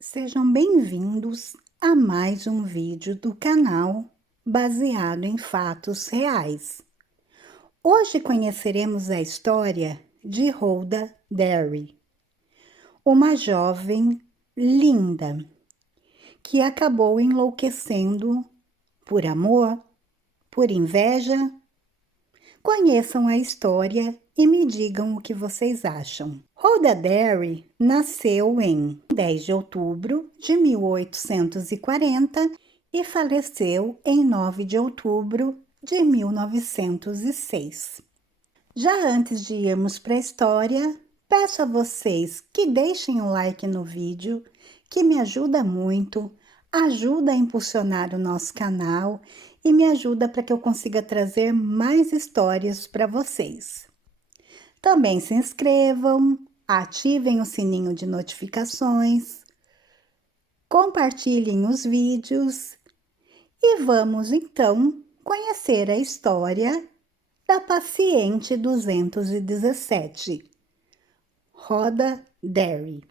Sejam bem-vindos a mais um vídeo do canal baseado em fatos reais. Hoje conheceremos a história de Rhoda Derry, uma jovem linda que acabou enlouquecendo por amor, por inveja. Conheçam a história e me digam o que vocês acham. Rhoda Derry nasceu em 10 de outubro de 1840 e faleceu em 9 de outubro de 1906. Já antes de irmos para a história, peço a vocês que deixem o like no vídeo, que me ajuda muito, ajuda a impulsionar o nosso canal e me ajuda para que eu consiga trazer mais histórias para vocês. Também se inscrevam, ativem o sininho de notificações, compartilhem os vídeos e vamos então conhecer a história da paciente 217, Rhoda Derry.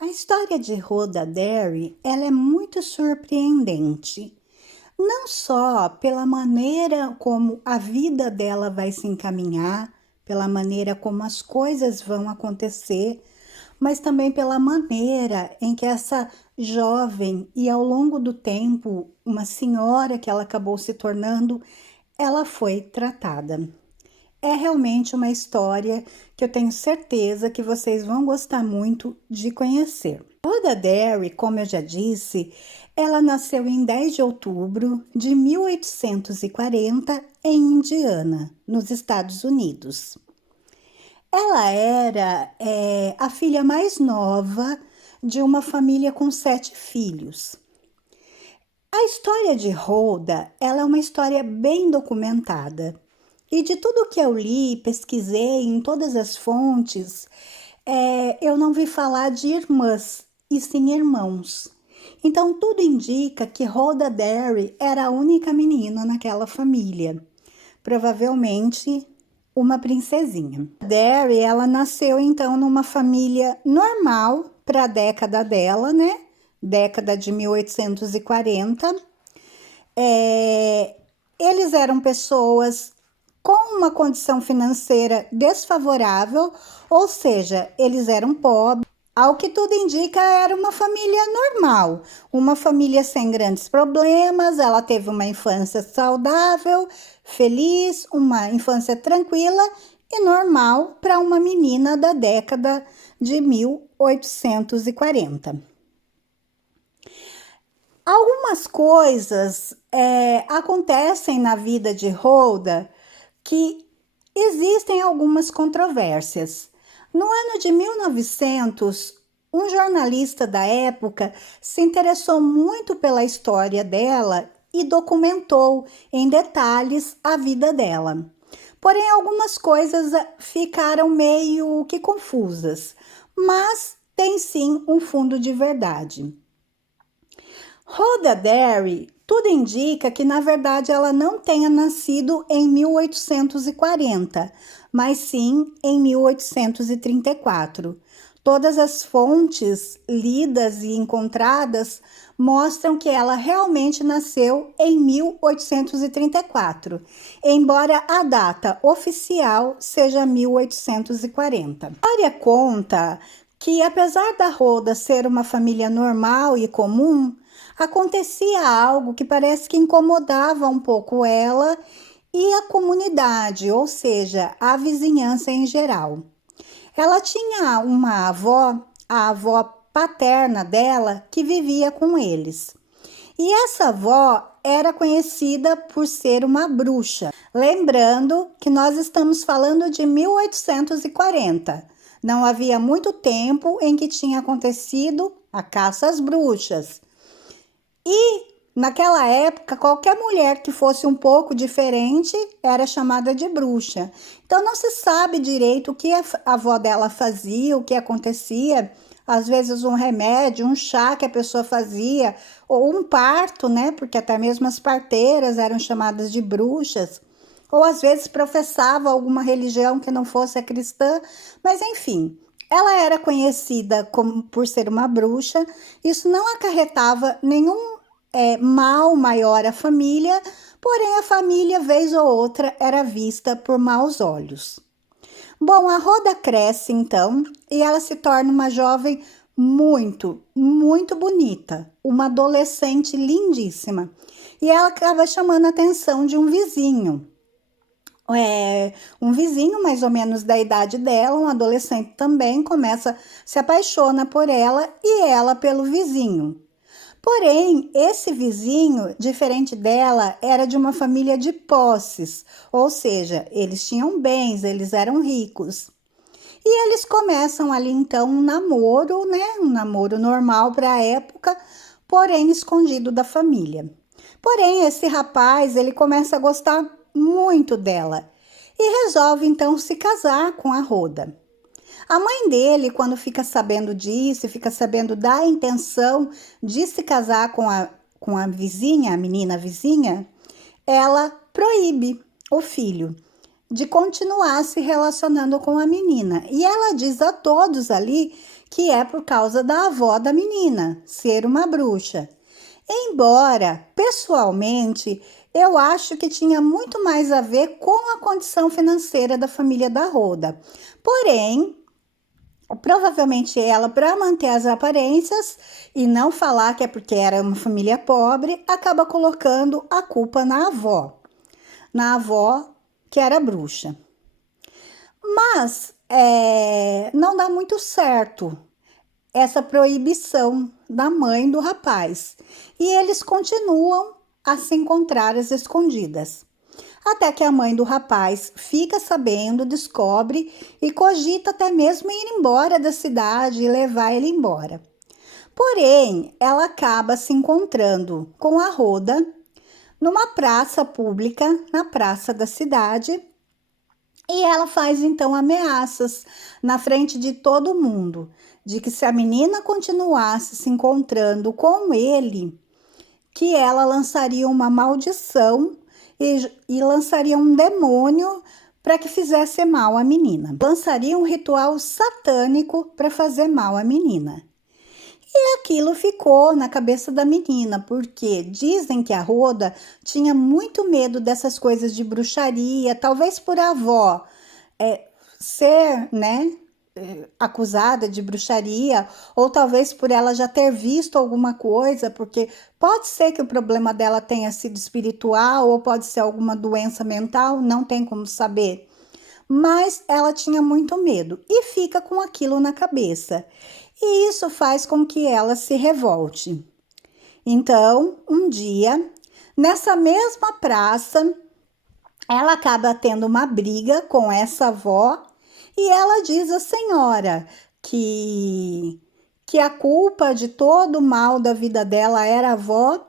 A história de Rhoda Derry, ela é muito surpreendente. Não só pela maneira como a vida dela vai se encaminhar, pela maneira como as coisas vão acontecer, mas também pela maneira em que essa jovem e ao longo do tempo, uma senhora que ela acabou se tornando, ela foi tratada. É realmente uma história que eu tenho certeza que vocês vão gostar muito de conhecer. Rhoda Derry, como eu já disse, ela nasceu em 10 de outubro de 1840 em Indiana, nos Estados Unidos. Ela era a filha mais nova de uma família com 7 filhos. A história de Rhoda, ela é uma história bem documentada. E de tudo que eu li, pesquisei em todas as fontes, eu não vi falar de irmãs, e sim irmãos. Então, tudo indica que Rhoda Derry era a única menina naquela família. Provavelmente uma princesinha. Derry, ela nasceu então numa família normal para a década dela, né? Década de 1840. Eles eram pessoas com uma condição financeira desfavorável, ou seja, eles eram pobres. Ao que tudo indica, era uma família normal, uma família sem grandes problemas. Ela teve uma infância saudável, feliz, uma infância tranquila e normal para uma menina da década de 1840. Algumas coisas acontecem na vida de Rhoda que existem algumas controvérsias. No ano de 1900, um jornalista da época se interessou muito pela história dela e documentou em detalhes a vida dela. Porém, algumas coisas ficaram meio que confusas, mas tem sim um fundo de verdade. Rhoda Derry, tudo indica que na verdade ela não tenha nascido em 1840, mas sim em 1834. Todas as fontes lidas e encontradas mostram que ela realmente nasceu em 1834, embora a data oficial seja 1840. A história conta que, apesar da Rhoda ser uma família normal e comum, acontecia algo que parece que incomodava um pouco ela e a comunidade, ou seja, a vizinhança em geral. Ela tinha uma avó, a avó paterna dela, que vivia com eles. E essa avó era conhecida por ser uma bruxa. Lembrando que nós estamos falando de 1840. Não havia muito tempo em que tinha acontecido a caça às bruxas. E Naquela época, qualquer mulher que fosse um pouco diferente era chamada de bruxa. Então não se sabe direito o que a avó dela fazia, o que acontecia. Às vezes um remédio, um chá que a pessoa fazia, ou um parto, né? Porque até mesmo as parteiras eram chamadas de bruxas. Ou às vezes professava alguma religião que não fosse a cristã, mas enfim, ela era conhecida como, por ser uma bruxa. Isso não acarretava nenhum mal maior à família, porém a família, vez ou outra, era vista por maus olhos. Bom, a Rhoda cresce então e ela se torna uma jovem muito bonita, uma adolescente lindíssima. E ela acaba chamando a atenção de um vizinho. Um vizinho mais ou menos da idade dela, um adolescente também, se apaixona por ela e ela pelo vizinho. Porém, esse vizinho, diferente dela, era de uma família de posses, ou seja, eles tinham bens, eles eram ricos. E eles começam ali então um namoro, né? Um namoro normal para a época, porém escondido da família. Porém, esse rapaz, ele começa a gostar muito dela e resolve então se casar com a Rhoda. A mãe dele, quando fica sabendo disso, fica sabendo da intenção de se casar com a vizinha, a menina vizinha, ela proíbe o filho de continuar se relacionando com a menina. E ela diz a todos ali que é por causa da avó da menina ser uma bruxa. Embora, pessoalmente, eu acho que tinha muito mais a ver com a condição financeira da família da Rhoda. Porém, provavelmente ela, para manter as aparências e não falar que é porque era uma família pobre, acaba colocando a culpa na avó que era bruxa. Mas não dá muito certo essa proibição da mãe do rapaz e eles continuam a se encontrar às escondidas. Até que a mãe do rapaz fica sabendo, descobre e cogita até mesmo ir embora da cidade e levar ele embora. Porém, ela acaba se encontrando com a Rhoda numa praça pública, na praça da cidade, e ela faz então ameaças na frente de todo mundo, de que se a menina continuasse se encontrando com ele, que ela lançaria uma maldição e lançaria um demônio para que fizesse mal à menina. Lançaria um ritual satânico para fazer mal à menina. E aquilo ficou na cabeça da menina, porque dizem que a Rhoda tinha muito medo dessas coisas de bruxaria, talvez por a avó ser, né, acusada de bruxaria, ou talvez por ela já ter visto alguma coisa, porque pode ser que o problema dela tenha sido espiritual, ou pode ser alguma doença mental, não tem como saber. Mas ela tinha muito medo e fica com aquilo na cabeça. E isso faz com que ela se revolte. Então, um dia, nessa mesma praça, ela acaba tendo uma briga com essa avó e ela diz à senhora que a culpa de todo o mal da vida dela era a avó,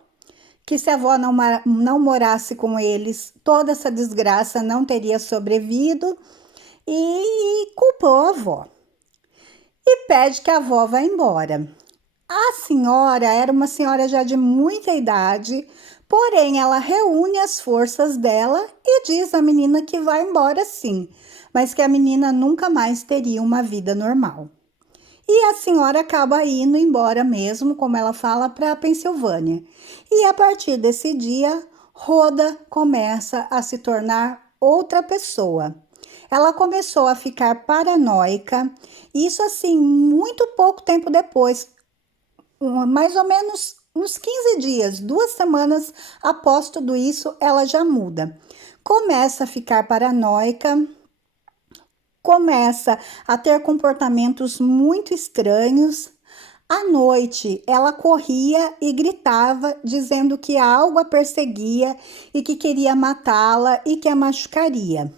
que se a avó não morasse com eles, toda essa desgraça não teria sobrevivido e culpou a avó. E pede que a avó vá embora. A senhora era uma senhora já de muita idade, porém ela reúne as forças dela e diz à menina que vai embora sim, mas que a menina nunca mais teria uma vida normal. E a senhora acaba indo embora mesmo, como ela fala, para a Pensilvânia. E a partir desse dia, Rhoda começa a se tornar outra pessoa. Ela começou a ficar paranoica, isso assim, muito pouco tempo depois, mais ou menos uns 15 dias, 2 semanas após tudo isso, ela já muda. Começa a ficar paranoica, começa a ter comportamentos muito estranhos. À noite, ela corria e gritava, dizendo que algo a perseguia e que queria matá-la e que a machucaria.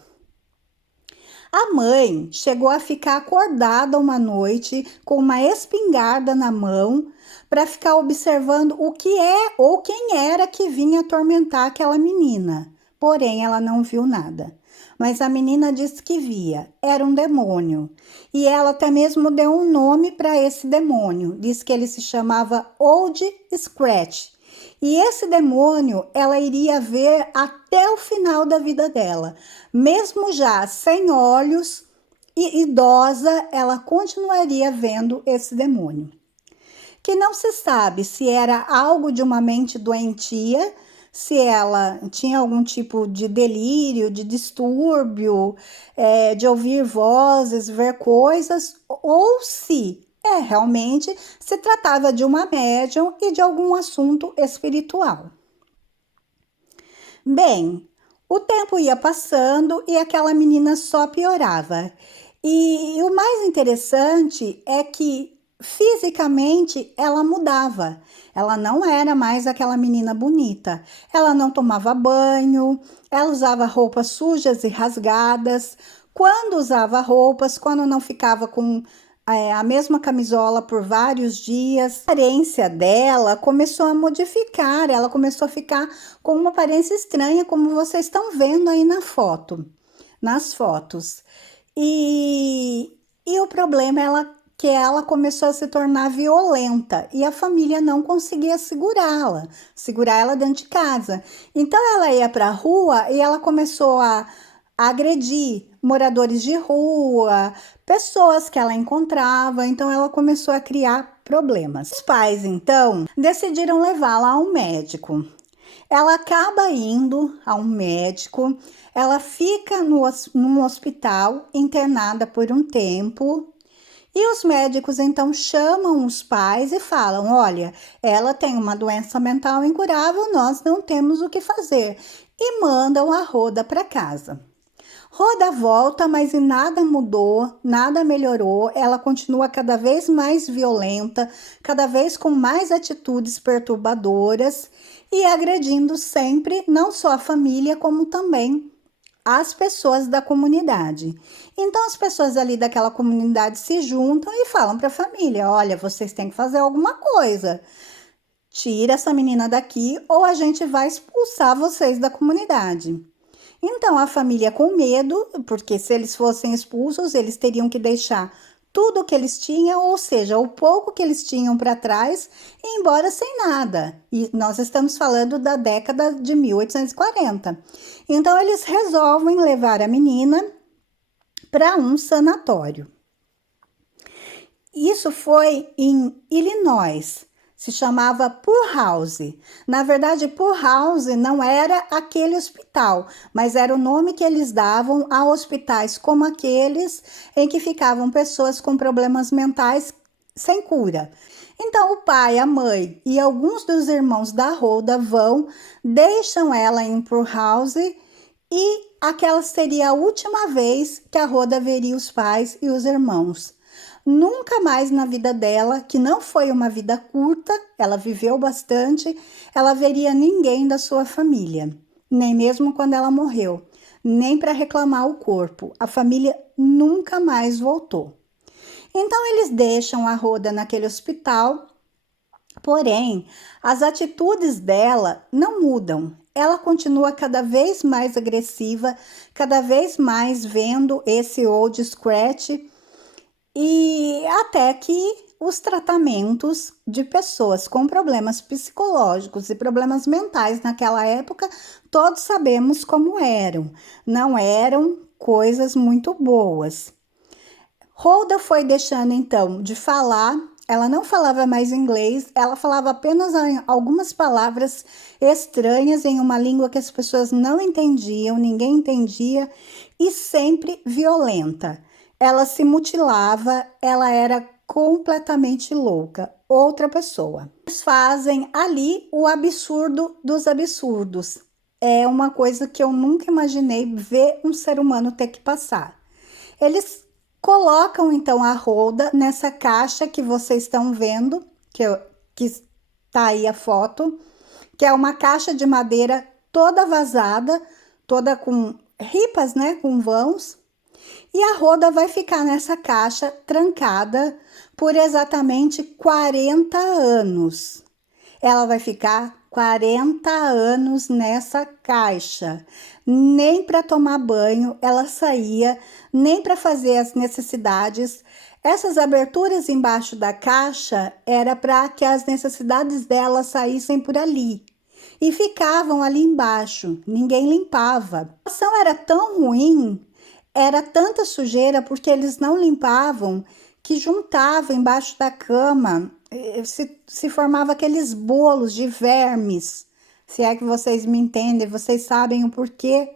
A mãe chegou a ficar acordada uma noite com uma espingarda na mão para ficar observando o que é ou quem era que vinha atormentar aquela menina. Porém, ela não viu nada. Mas a menina disse que via, era um demônio. E ela até mesmo deu um nome para esse demônio. Diz que ele se chamava Old Scratch. E esse demônio ela iria ver até o final da vida dela. Mesmo já sem olhos e idosa, ela continuaria vendo esse demônio. Que não se sabe se era algo de uma mente doentia, se ela tinha algum tipo de delírio, de distúrbio, de ouvir vozes, ver coisas, ou se realmente se tratava de uma médium e de algum assunto espiritual. Bem, o tempo ia passando e aquela menina só piorava. E o mais interessante é que fisicamente ela mudava. Ela não era mais aquela menina bonita. Ela não tomava banho, ela usava roupas sujas e rasgadas. Quando usava roupas, quando não ficava com a mesma camisola por vários dias, a aparência dela começou a modificar, ela começou a ficar com uma aparência estranha, como vocês estão vendo aí nas fotos. E o problema é que ela começou a se tornar violenta e a família não conseguia segurar ela dentro de casa. Então ela ia para a rua e ela começou a agredir moradores de rua, pessoas que ela encontrava, então ela começou a criar problemas. Os pais, então, decidiram levá-la a um médico. Ela acaba indo a um médico, ela fica num hospital internada por um tempo. E os médicos então chamam os pais e falam: olha, ela tem uma doença mental incurável, nós não temos o que fazer. E mandam a Rhoda para casa. Rhoda volta, mas nada mudou, nada melhorou. Ela continua cada vez mais violenta, cada vez com mais atitudes perturbadoras e agredindo sempre, não só a família, como também as pessoas da comunidade. Então as pessoas ali daquela comunidade se juntam e falam para a família: olha, vocês têm que fazer alguma coisa. Tira essa menina daqui ou a gente vai expulsar vocês da comunidade. Então a família, com medo, porque se eles fossem expulsos, eles teriam que deixar tudo o que eles tinham, ou seja, o pouco que eles tinham para trás, e ir embora sem nada. E nós estamos falando da década de 1840. Então eles resolvem levar a menina para um sanatório. Isso foi em Illinois. Se chamava Poor House. Na verdade, Poor House não era aquele hospital, mas era o nome que eles davam a hospitais como aqueles em que ficavam pessoas com problemas mentais sem cura. Então, o pai, a mãe e alguns dos irmãos da Rhoda vão, deixam ela em Poor House e aquela seria a última vez que a Rhoda veria os pais e os irmãos. Nunca mais na vida dela, que não foi uma vida curta, ela viveu bastante, ela veria ninguém da sua família, nem mesmo quando ela morreu, nem para reclamar o corpo. A família nunca mais voltou. Então eles deixam a Rhoda naquele hospital, porém as atitudes dela não mudam. Ela continua cada vez mais agressiva, cada vez mais vendo esse Old Scratch, e até que os tratamentos de pessoas com problemas psicológicos e problemas mentais naquela época, todos sabemos como eram. Não eram coisas muito boas. Rhoda foi deixando então de falar, ela não falava mais inglês, ela falava apenas algumas palavras estranhas em uma língua que as pessoas não entendiam, ninguém entendia, e sempre violenta. Ela se mutilava, ela era completamente louca, outra pessoa. Eles fazem ali o absurdo dos absurdos. É uma coisa que eu nunca imaginei ver um ser humano ter que passar. Eles colocam então a Rhoda nessa caixa que vocês estão vendo, que está aí a foto, que é uma caixa de madeira toda vazada, toda com ripas, né, com vãos. E a Rhoda vai ficar nessa caixa trancada por exatamente 40 anos. Ela vai ficar 40 anos nessa caixa. Nem para tomar banho ela saía, nem para fazer as necessidades. Essas aberturas embaixo da caixa era para que as necessidades dela saíssem por ali. E ficavam ali embaixo, ninguém limpava. A situação era tão ruim, era tanta sujeira porque eles não limpavam, que juntava embaixo da cama, se formava aqueles bolos de vermes, se é que vocês me entendem, vocês sabem o porquê.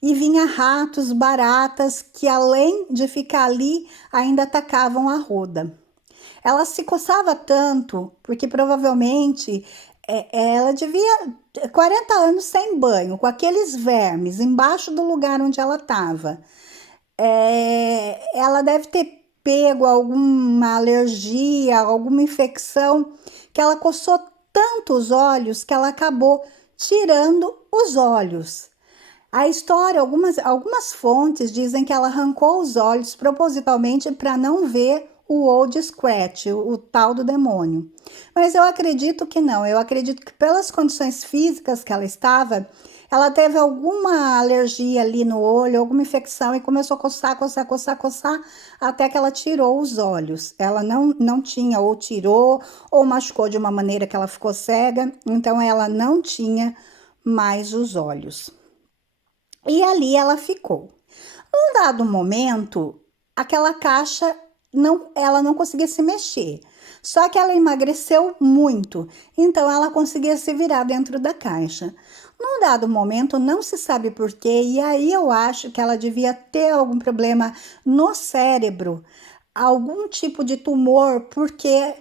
E vinha ratos, baratas, que além de ficar ali, ainda atacavam a Rhoda. Ela se coçava tanto, porque provavelmente ela devia 40 anos sem banho, com aqueles vermes embaixo do lugar onde ela estava. Ela deve ter pego alguma alergia, alguma infecção, que ela coçou tanto os olhos que ela acabou tirando os olhos. A história, algumas fontes dizem que ela arrancou os olhos propositalmente para não ver o Old Scratch, o tal do demônio. Mas eu acredito que não, eu acredito que pelas condições físicas que ela estava, ela teve alguma alergia ali no olho, alguma infecção e começou a coçar, até que ela tirou os olhos. Ela não tinha, ou tirou, ou machucou de uma maneira que ela ficou cega, então ela não tinha mais os olhos. E ali ela ficou. Num dado momento, aquela caixa ela não conseguia se mexer. Só que ela emagreceu muito, então ela conseguia se virar dentro da caixa. Num dado momento, não se sabe porquê, e aí eu acho que ela devia ter algum problema no cérebro, algum tipo de tumor, porque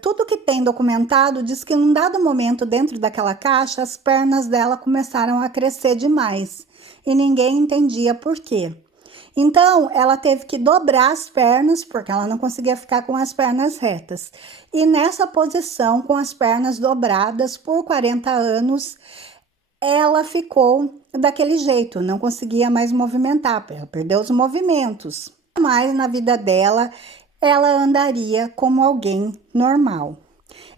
tudo que tem documentado diz que num dado momento dentro daquela caixa as pernas dela começaram a crescer demais e ninguém entendia por quê. Então ela teve que dobrar as pernas porque ela não conseguia ficar com as pernas retas. E nessa posição, com as pernas dobradas por 40 anos, ela ficou daquele jeito, não conseguia mais movimentar, perdeu os movimentos. Mas na vida dela, ela andaria como alguém normal.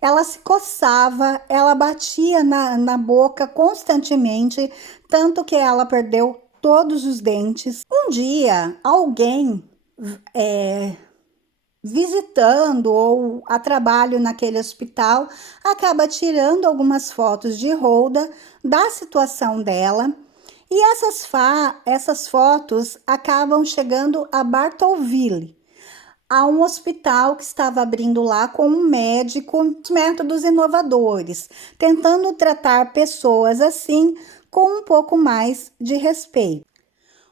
Ela se coçava, ela batia na boca constantemente, tanto que ela perdeu todos os dentes. Um dia, alguém visitando ou a trabalho naquele hospital acaba tirando algumas fotos de Rhoda, da situação dela, e essas fotos acabam chegando a Bartlesville, a um hospital que estava abrindo lá com um médico, métodos inovadores, tentando tratar pessoas assim com um pouco mais de respeito.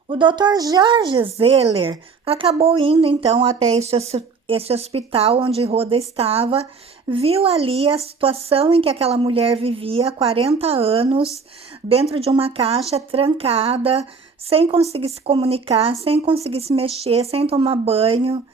O Dr. George Zeller acabou indo então até esse hospital onde Rhoda estava, viu ali a situação em que aquela mulher vivia há 40 anos, dentro de uma caixa trancada, sem conseguir se comunicar, sem conseguir se mexer, sem tomar banho.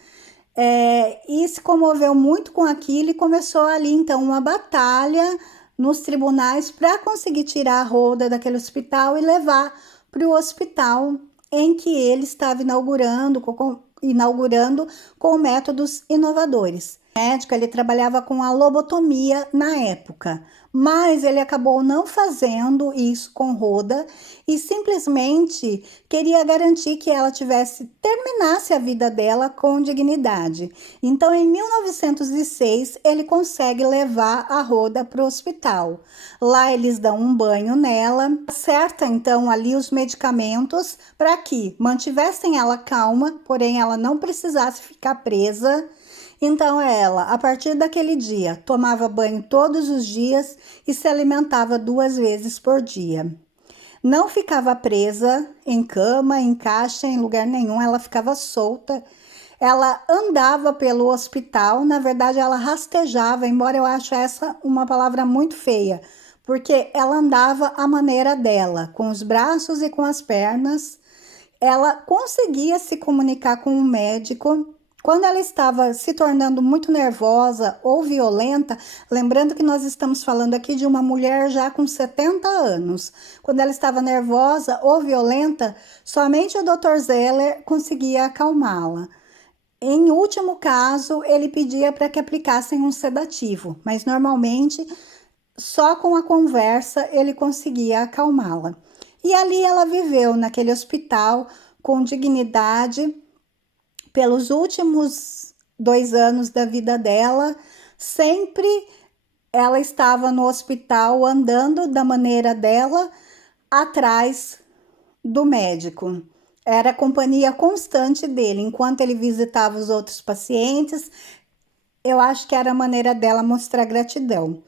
E se comoveu muito com aquilo e começou ali então uma batalha nos tribunais para conseguir tirar a Rhoda daquele hospital e levar para o hospital em que ele estava inaugurando com métodos inovadores. O médico, ele trabalhava com a lobotomia na época, mas ele acabou não fazendo isso com Rhoda e simplesmente queria garantir que ela terminasse a vida dela com dignidade. Então, em 1906, ele consegue levar a Rhoda para o hospital. Lá eles dão um banho nela, acerta então ali os medicamentos para que mantivessem ela calma, porém ela não precisasse ficar presa. Então ela, a partir daquele dia, tomava banho todos os dias e se alimentava 2 vezes por dia. Não ficava presa em cama, em caixa, em lugar nenhum, ela ficava solta. Ela andava pelo hospital, na verdade ela rastejava, embora eu ache essa uma palavra muito feia, porque ela andava à maneira dela, com os braços e com as pernas. Ela conseguia se comunicar com o médico Quando ela estava se tornando muito nervosa ou violenta, lembrando que nós estamos falando aqui de uma mulher já com 70 anos. Quando ela estava nervosa ou violenta, somente o Dr. Zeller conseguia acalmá-la. Em último caso, ele pedia para que aplicassem um sedativo, mas normalmente só com a conversa ele conseguia acalmá-la. E ali ela viveu naquele hospital com dignidade pelos últimos 2 anos da vida dela. Sempre ela estava no hospital andando da maneira dela atrás do médico. Era a companhia constante dele enquanto ele visitava os outros pacientes. Eu acho que era a maneira dela mostrar gratidão.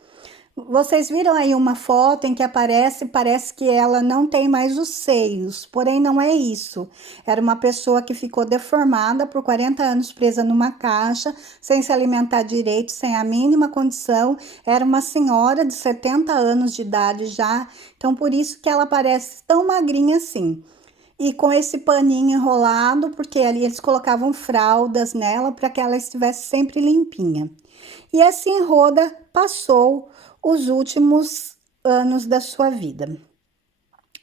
Vocês viram aí uma foto em que parece que ela não tem mais os seios, porém não é isso. Era uma pessoa que ficou deformada por 40 anos presa numa caixa, sem se alimentar direito, sem a mínima condição. Era uma senhora de 70 anos de idade já, então por isso que ela parece tão magrinha assim. E com esse paninho enrolado, porque ali eles colocavam fraldas nela para que ela estivesse sempre limpinha. E assim Rhoda passou os últimos anos da sua vida.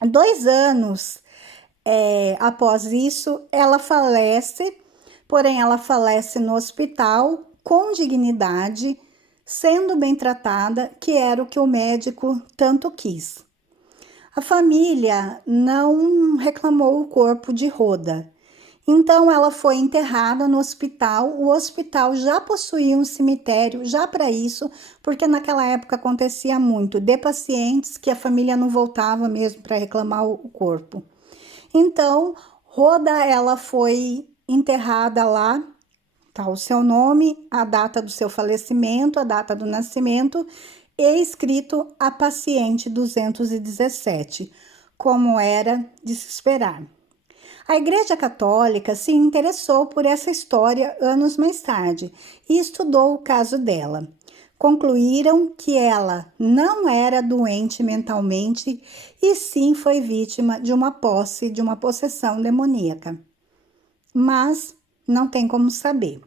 2 anos após isso, ela falece, porém ela falece no hospital com dignidade, sendo bem tratada, que era o que o médico tanto quis. A família não reclamou o corpo de Rhoda. Então ela foi enterrada no hospital. O hospital já possuía um cemitério já para isso, porque naquela época acontecia muito de pacientes que a família não voltava mesmo para reclamar o corpo. Então, Rhoda ela foi enterrada lá, tá o seu nome, a data do seu falecimento, a data do nascimento e escrito a paciente 217, como era de se esperar. A Igreja Católica se interessou por essa história anos mais tarde e estudou o caso dela. Concluíram que ela não era doente mentalmente e sim foi vítima de uma posse, de uma possessão demoníaca. Mas não tem como saber.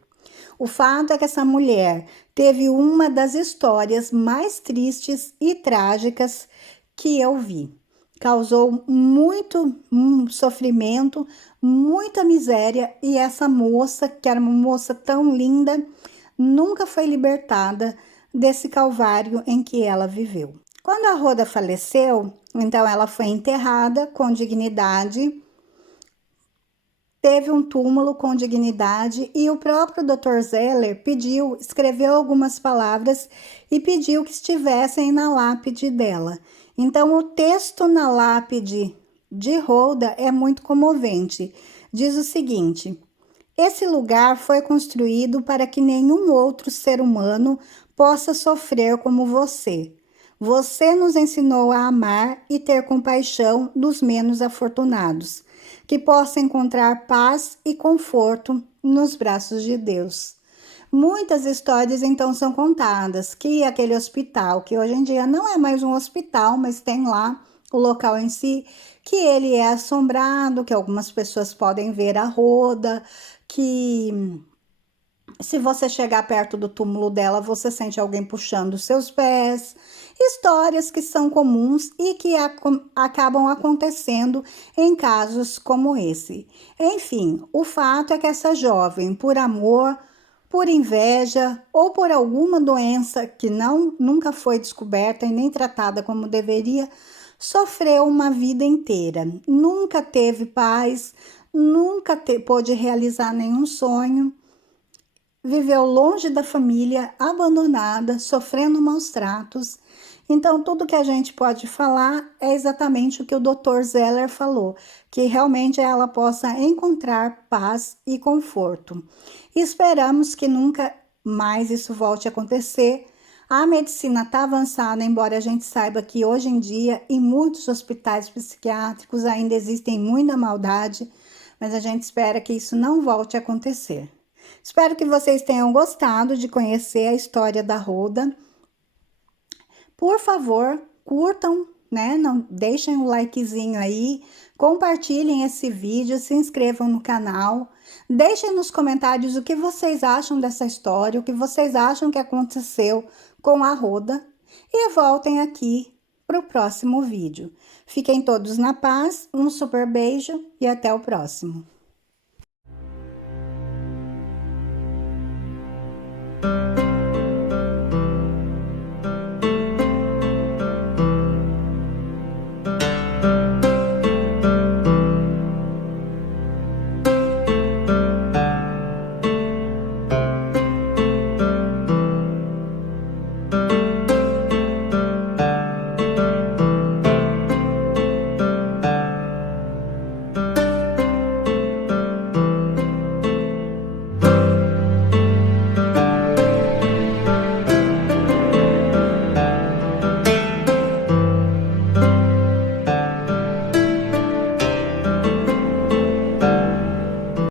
O fato é que essa mulher teve uma das histórias mais tristes e trágicas que eu vi. Causou muito sofrimento, muita miséria, e essa moça, que era uma moça tão linda, nunca foi libertada desse calvário em que ela viveu. Quando a Rhoda faleceu, então ela foi enterrada com dignidade, teve um túmulo com dignidade e o próprio Dr. Zeller escreveu algumas palavras e pediu que estivessem na lápide dela. Então, o texto na lápide de Rhoda é muito comovente. Diz o seguinte: esse lugar foi construído para que nenhum outro ser humano possa sofrer como você. Você nos ensinou a amar e ter compaixão dos menos afortunados, que possa encontrar paz e conforto nos braços de Deus. Muitas histórias então são contadas que aquele hospital, que hoje em dia não é mais um hospital, mas tem lá o local em si, que ele é assombrado, que algumas pessoas podem ver a Rhoda, que se você chegar perto do túmulo dela, você sente alguém puxando os seus pés. Histórias que são comuns e que acabam acontecendo em casos como esse. Enfim, o fato é que essa jovem, por amor, por inveja ou por alguma doença que nunca foi descoberta e nem tratada como deveria, sofreu uma vida inteira. Nunca teve paz, nunca pôde realizar nenhum sonho. Viveu longe da família, abandonada, sofrendo maus tratos. Então, tudo que a gente pode falar é exatamente o que o Dr. Zeller falou, que realmente ela possa encontrar paz e conforto. E esperamos que nunca mais isso volte a acontecer. A medicina está avançada, embora a gente saiba que hoje em dia, em muitos hospitais psiquiátricos, ainda existem muita maldade, mas a gente espera que isso não volte a acontecer. Espero que vocês tenham gostado de conhecer a história da Rhoda. Por favor, curtam, né? Não deixem o likezinho aí, compartilhem esse vídeo, se inscrevam no canal, deixem nos comentários o que vocês acham dessa história, o que vocês acham que aconteceu com a Rhoda e voltem aqui para o próximo vídeo. Fiquem todos na paz, um super beijo e até o próximo.